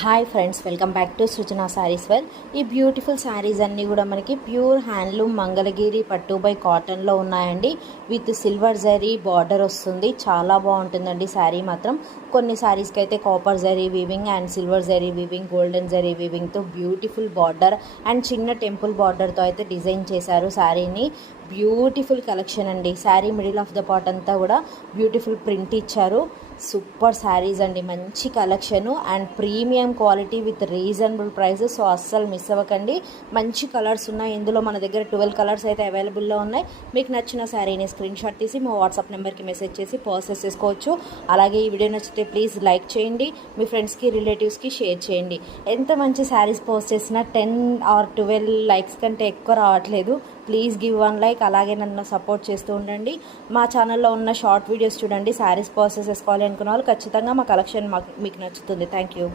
Hi friends, welcome back to Srujana saris wear. ఈ beautiful saris అన్నీ కూడా మనకి ప్యూర్ హ్యాండ్లూమ్ మంగళగిరి పట్టు బై కాటన్లో ఉన్నాయండి. విత్ సిల్వర్ జరీ బార్డర్ వస్తుంది. చాలా బాగుంటుందండి శారీ మాత్రం. కొన్ని శారీస్కి అయితే copper zari weaving and silver zari weaving, golden zari వీవింగ్తో బ్యూటిఫుల్ బార్డర్ అండ్ చిన్న టెంపుల్ బార్డర్తో అయితే డిజైన్ చేశారు శారీని. బ్యూటిఫుల్ కలెక్షన్ అండి. Sari middle of the part అంతా కూడా బ్యూటిఫుల్ ప్రింట్ ఇచ్చారు. సూపర్ శారీస్ అండి, మంచి collection and premium quality with reasonable prices. So అస్సలు మిస్ అవ్వకండి. మంచి కలర్స్ ఉన్నాయి ఇందులో. మన దగ్గర 12 కలర్స్ అయితే అవైలబుల్లో ఉన్నాయి. మీకు నచ్చిన శారీని స్క్రీన్ షాట్ తీసి మా వాట్సాప్ నెంబర్కి మెసేజ్ చేసి పర్చేస్ చేసుకోవచ్చు. అలాగే ఈ వీడియో నచ్చితే ప్లీజ్ లైక్ చేయండి, మీ ఫ్రెండ్స్కి రిలేటివ్స్కి షేర్ చేయండి. ఎంత మంచి శారీస్ పోస్ట్ చేసినా 10 ఆర్ 12 లైక్స్ కంటే ఎక్కువ రావట్లేదు. Please give 1 like. అలాగే నన్ను సపోర్ట్ చేస్తూ ఉండండి. మా ఛానల్లో ఉన్న షార్ట్ వీడియోస్ చూడండి. శారీస్ పర్చేస్ చేసుకోవాలి అనుకున్న వాళ్ళు ఖచ్చితంగా మా కలెక్షన్ మీకు నచ్చుతుంది. Thank you.